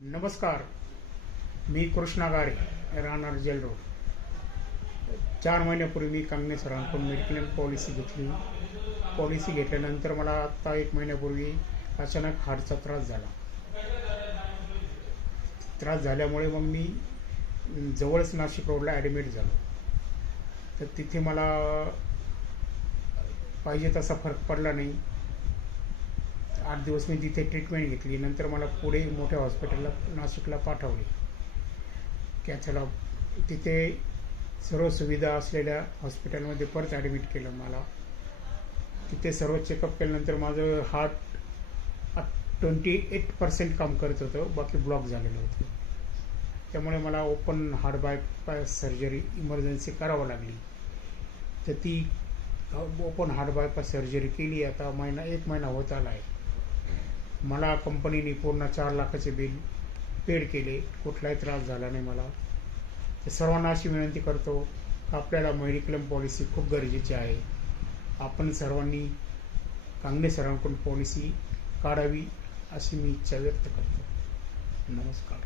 नमस्कार. मी कृष्णा गारे, राहणार जेल रोड. 4 महिन्यापूर्वी मी कांगणे सरांकडून मेडिक्लेम पॉलिसी घेतली. पॉलिसी घेतल्यानंतर मला आत्ता 1 महिन्यापूर्वी अचानक हार्टचा त्रास झाल्यामुळे मग मी जवळच नाशिक रोडला ॲडमिट झालो. तर तिथे मला पाहिजे तसा फरक पडला नाही. 8 दिवस मी तिथे ट्रीटमेंट घेतली. नंतर मला पुढे मोठ्या हॉस्पिटलला नाशिकला पाठवले. कॅथला तिथे सर्व सुविधा असलेल्या हॉस्पिटलमध्ये परत ॲडमिट केलं मला. तिथे सर्व चेकअप केल्यानंतर माझं हार्ट 28% काम करत होतं, बाकी ब्लॉक झालेलं होतं. त्यामुळे मला open heart bypass surgery emergency करावं लागली. तर ती ओपन हार्ट बायपास सर्जरी केली. आता 1 महिना होत आला आहे. मला कंपनीने पूर्ण 4 लाखाचे बिल पेड केले. कुठलाही त्रास झाला नाही मला. तर सर्वांना अशी विनंती करतो की आपल्याला मेडिक्लेम पॉलिसी खूप गरजेची आहे. आपण सर्वांनी कांगणे सरांकडून पॉलिसी काढावी अशी मी इच्छा व्यक्त करतो. नमस्कार.